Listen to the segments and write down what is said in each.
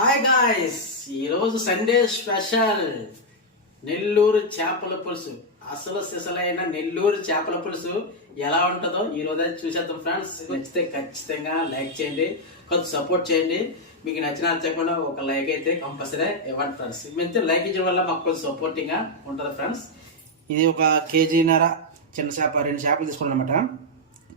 Hi guys ఈరోజు Sunday special Nellore చేపల పులుసు. అసలు సిసలైన నెల్లూరు చేపల పులుసు ఎలా ఉంటుందో ఈ రోజు చూసేద్దాం ఫ్రెండ్స్ నచ్చితే ఖచ్చితంగా లైక్ చేయండి కొంత సపోర్ట్ చేయండి. మీకు నచ్చిన చెప్పకుండా ఒక లైక్ అయితే కంపల్సరీ ఇవ్వండి ఫ్రెండ్స్ మేము లైక్ ఇచ్చడం వల్ల మాకు కొంచెం సపోర్టింగ్గా ఉంటుంది ఫ్రెండ్స్ ఇది ఒక కేజీన్నర చిన్న చేప రెండు చేపలు తీసుకున్నాం అనమాట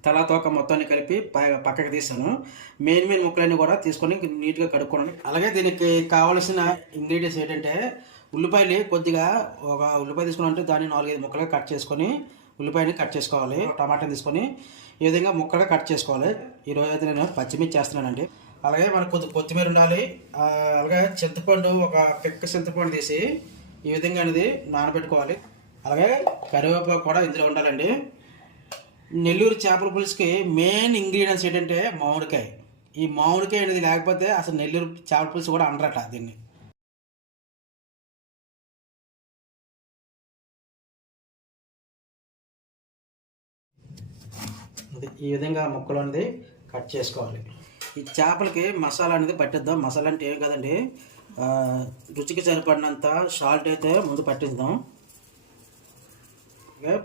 తల తోక మొత్తాన్ని కలిపి ప- పక్కకి తీసాను. మెయిన్ మెయిన్ ముక్కలన్నీ కూడా తీసుకొని నీట్గా కడుక్కోండి. అలాగే దీనికి కావాల్సిన ఇంగ్రీడియంట్స్ ఏంటంటే ఉల్లిపాయలు కొద్దిగా ఒక ఉల్లిపాయ తీసుకున్నామంటే దాన్ని నాలుగైదు ముక్కలుగా కట్ చేసుకొని ఉల్లిపాయని కట్ చేసుకోవాలి. టమాటా తీసుకొని ఈ విధంగా ముక్కలుగా కట్ చేసుకోవాలి. ఈ రోజు అయితే నేను పచ్చిమిర్చి చేస్తున్నానండి. అలాగే మనకు కొద్ది కొత్తిమీర ఉండాలి. అలాగే చింతపండు ఒక పిక్క చింతపండు తీసి ఈ విధంగా అనేది నానబెట్టుకోవాలి. అలాగే కరివేపాకు కూడా ఇందులో ఉండాలండి. నెల్లూరు చేపల పులుసుకి మెయిన్ ఇంగ్రీడియంట్స్ ఏంటంటే మామిడికాయ. ఈ మామిడికాయ అనేది లేకపోతే అసలు నెల్లూరు చేపల పులుసు కూడా అనరట దీన్ని. ఈ విధంగా ముక్కలు అనేది కట్ చేసుకోవాలి. ఈ చేపలకి మసాలా అనేది పట్టిద్దాం. మసాలా అంటే ఏం కదండి రుచికి సరిపడినంత సాల్ట్ అయితే ముందు పట్టిద్దాం.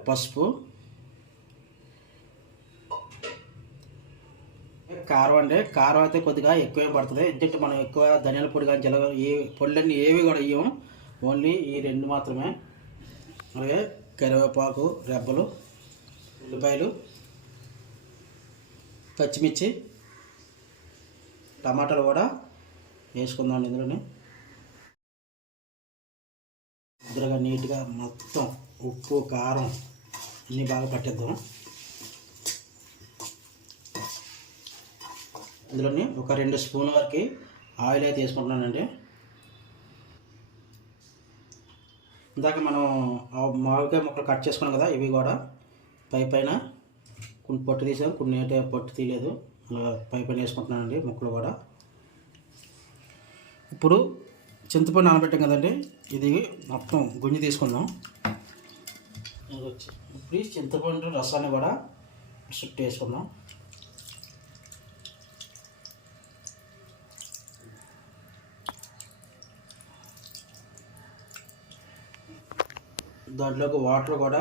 పసుపు. కారం అండి కారం అయితే కొద్దిగా ఎక్కువే పడుతుంది. ఎందుకంటే మనం ఎక్కువ ధనియాల పొడి కానీ జీలకర్ర ఏ పొడులన్నీ ఏవి కూడా ఇవ్వం ఓన్లీ ఈ రెండు మాత్రమే. అలాగే కరివేపాకు రెబ్బలు ఉల్లిపాయలు పచ్చిమిర్చి టమాటాలు కూడా వేసుకుందాం ఇందులోనే. ఇద్దరుగా నీట్గా మొత్తం ఉప్పు కారం అన్నీ బాగా పట్టేద్దాం ఇందులోని ఒక రెండు స్పూన్ వరకు ఆయిల్ అయితే వేసుకుంటున్నానండి. ఇందాక మనం మామిడికాయ ముక్కలు కట్ చేసుకున్నాం కదా ఇవి కూడా పై పైన కొన్ని పొట్టు తీసాం కొన్ని అయితే పొట్టు తీయలేదు. అలా పై పైన వేసుకుంటున్నానండి ముక్కలు కూడా. ఇప్పుడు చింతపండు నానబెట్టాం కదండి ఇది మొత్తం గుంజి తీసుకుందాం. వచ్చి ఇప్పుడు చింతపండు రసాన్ని కూడా చుట్టూ వేసుకుందాం దాంట్లోకి వాటర్ కూడా.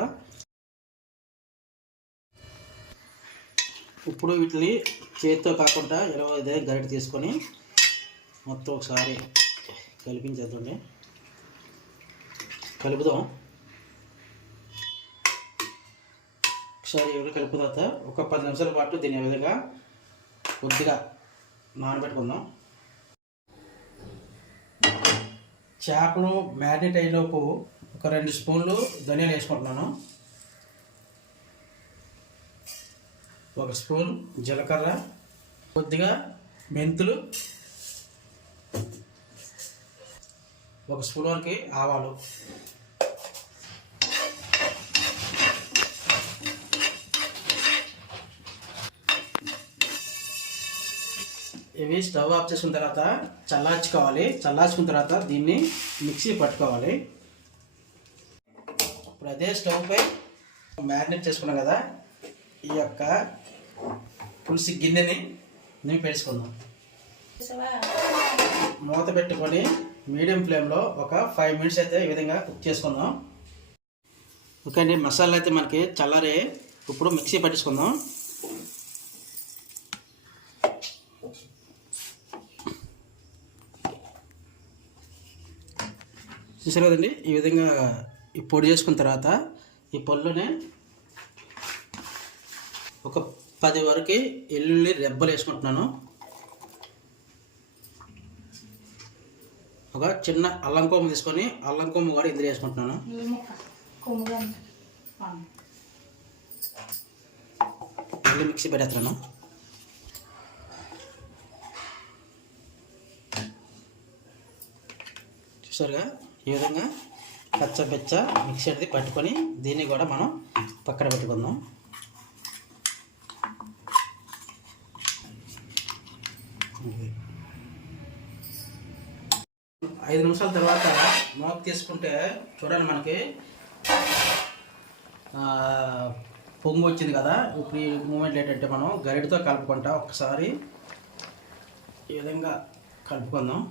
ఇప్పుడు వీటిని చేతితో కాకుండా ఇరవై ఇదే గరిట తీసుకొని మొత్తం ఒకసారి కలిపించేద్దండి కలుపుదాం. ఒకసారి ఎవరు తర్వాత ఒక పది నిమిషాల పాటు దీని విధంగా కొద్దిగా నానబెట్టుకుందాం. చేపలు మ్యారినేట్ అయ్యేలోపు ఒక రెండు స్పూన్లు ధనియాలు వేసుకుంటున్నాను. ఒక స్పూన్ జీలకర్ర కొద్దిగా మెంతులు ఒక స్పూన్ వరకు ఆవాలు. ఇవి స్టవ్ ఆఫ్ చేసుకున్న తర్వాత చల్లార్చుకోవాలి. చల్లార్చుకున్న తర్వాత దీన్ని మిక్సీ పట్టుకోవాలి. ఇప్పుడు అదే స్టవ్ పై మ్యారినేట్ చేసుకున్నాం కదా ఈ యొక్క పులుసు గిన్నెని నేను పెట్టుకుందాం మూత పెట్టుకొని మీడియం ఫ్లేమ్లో ఒక ఫైవ్ మినిట్స్ అయితే ఈ విధంగా కుక్ చేసుకుందాం. ఓకే అండి మసాలా అయితే మనకి చల్లారే ఇప్పుడు మిక్సీ పట్టించుకుందాం. చూసారు కదండి ఈ విధంగా ఈ పొడి చేసుకున్న తర్వాత ఈ పొల్లోనే ఒక పది వరకు ఎల్లుల్లి రెబ్బలు వేసుకుంటున్నాను. ఒక చిన్న అల్లం కొమ్ము తీసుకొని అల్లం కొమ్ము కూడా ఇందులో వేసుకుంటున్నాను. మళ్ళీ మిక్సీ పెట్టేస్తున్నాను. చూసారుగా ఈ విధంగా పచ్చ మిక్సర్ది మిక్సీ పట్టుకొని దీన్ని కూడా మనం పక్కన పెట్టుకుందాం. ఐదు నిమిషాల తర్వాత మూత తీసుకుంటే చూడండి మనకి పొంగు వచ్చింది కదా. ఇప్పుడు ఈ మూమెంట్ ఏంటంటే మనం గరిటతో కలుపుకుంటా ఒకసారి ఈ విధంగా కలుపుకుందాం.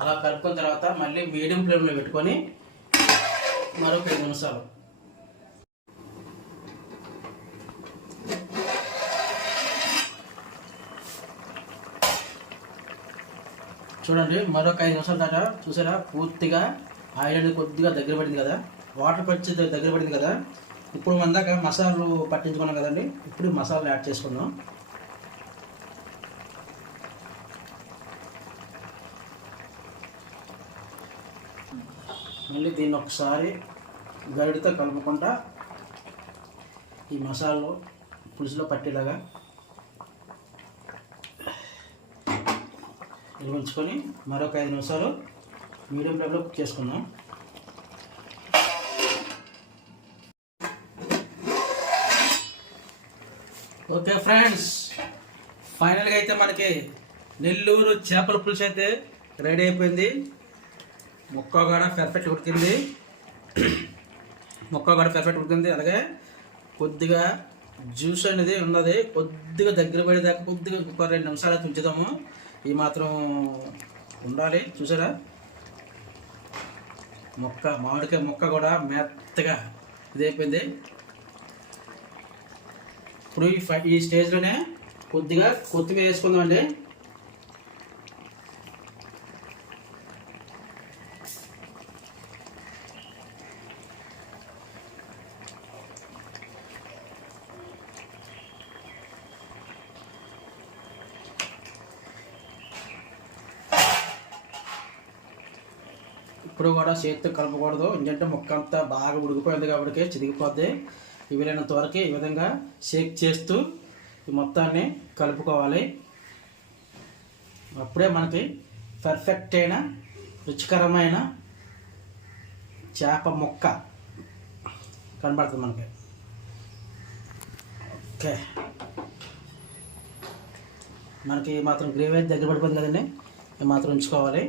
అలా కలుపుకున్న తర్వాత మళ్ళీ మీడియం ఫ్లేమ్లో పెట్టుకొని మరొక ఐదు నిమిషాలు. చూడండి మరొక ఐదు నిమిషాల దాకా చూసారా? పూర్తిగా ఆయిల్ అనేది కొద్దిగా దగ్గర పడింది కదా? వాటర్ పచ్చి దగ్గర పడింది కదా? ఇప్పుడు మన దాకా మసాలాలు పట్టించుకున్నాం కదండి. ఇప్పుడు మసాలాలు యాడ్ చేసుకుందాం. మళ్ళీ దీన్ని ఒకసారి గరిడితో కలుపుకుంటా ఈ మసాలాలు పులుసులో పట్టేలాగా ఉంచుకొని మరొక ఐదు నిమిషాలు మీడియం ఫ్లేమ్లో కుక్ చేసుకుందాం. ఓకే ఫ్రెండ్స్ ఫైనల్గా అయితే మనకి నెల్లూరు చేపల పులుసు అయితే రెడీ అయిపోయింది. ముక్క కూడా పెర్ఫెక్ట్ ఉడికింది. ముక్క కూడా పెర్ఫెక్ట్ ఉడికింది. అలాగే కొద్దిగా జ్యూస్ అనేది ఉన్నది. కొద్దిగా దగ్గర పడేదాకా కొద్దిగా ఒక రెండు నిమిషాలు అయితే ఉంచుదాము ఈ మాత్రం ఉండాలి. చూసారా? మొక్క మామిడికాయ మొక్క కూడా మెత్తగా ఇదైపోయింది ఇప్పుడు ఈ ఈ స్టేజ్లోనే కొద్దిగా కొత్తిమీర వేసుకుందామండి. ఎప్పుడు కూడా చేతితో కలపకూడదు. ఎందుకంటే ముక్క అంతా బాగా ఉడికిపోయింది కాబట్టి చిరిగిపోద్ది వీలైనంత వరకు ఈ విధంగా షేక్ చేస్తూ ఈ మొత్తాన్ని కలుపుకోవాలి. అప్పుడే మనకి పర్ఫెక్ట్ అయిన రుచికరమైన చేప ముక్క కనబడుతుంది మనకి. ఓకే. మనకి మాత్రం గ్రేవీ అయితే దగ్గర పడిపోయింది కదండి. ఈ మాత్రం ఉంచుకోవాలి.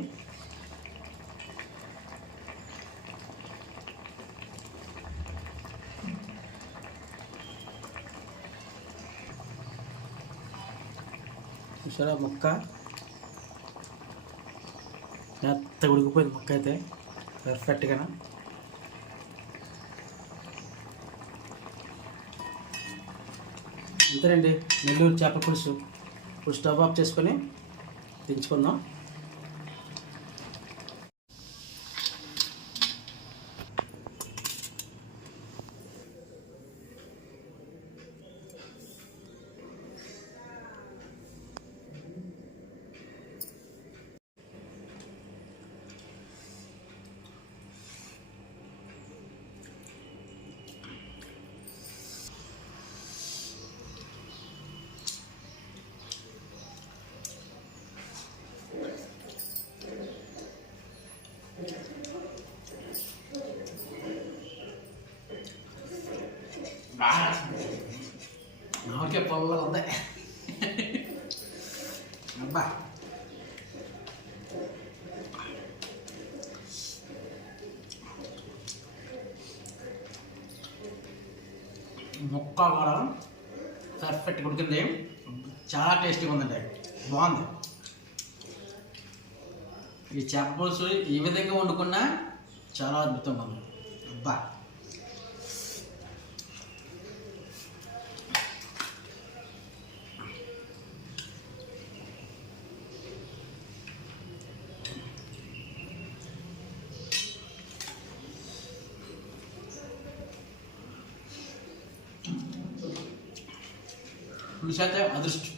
చూసారా? మొక్క. మెత్త ఉడికిపోయింది మొక్క అయితే. పర్ఫెక్ట్గా అంతేనండి. నెల్లూరు చేపల పులుసు. ఇప్పుడు స్టవ్ ఆఫ్ చేసుకొని దించుకుందాం. ఓకే పొల్ల ఉంది అబ్బా ముక్క కూడా పర్ఫెక్ట్ ఉడికింది చాలా టేస్టీగా ఉందండి బాగుంది ఈ చేప పులుసు ఈ విధంగా వండుకున్నా చాలా అద్భుతంగా ఉంది అబ్బా పులుసు అయితే అదృష్టం.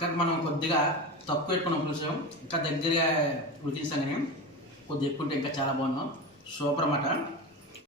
కానీ మనం కొద్దిగా తక్కువ పెట్టుకున్నాం పులుసు ఇంకా దగ్గరగా ఉడికించాం కానీ కొద్దిగా ఎక్కువ ఇంకా చాలా బాగున్నాం. సూపర్ అన్నమాట.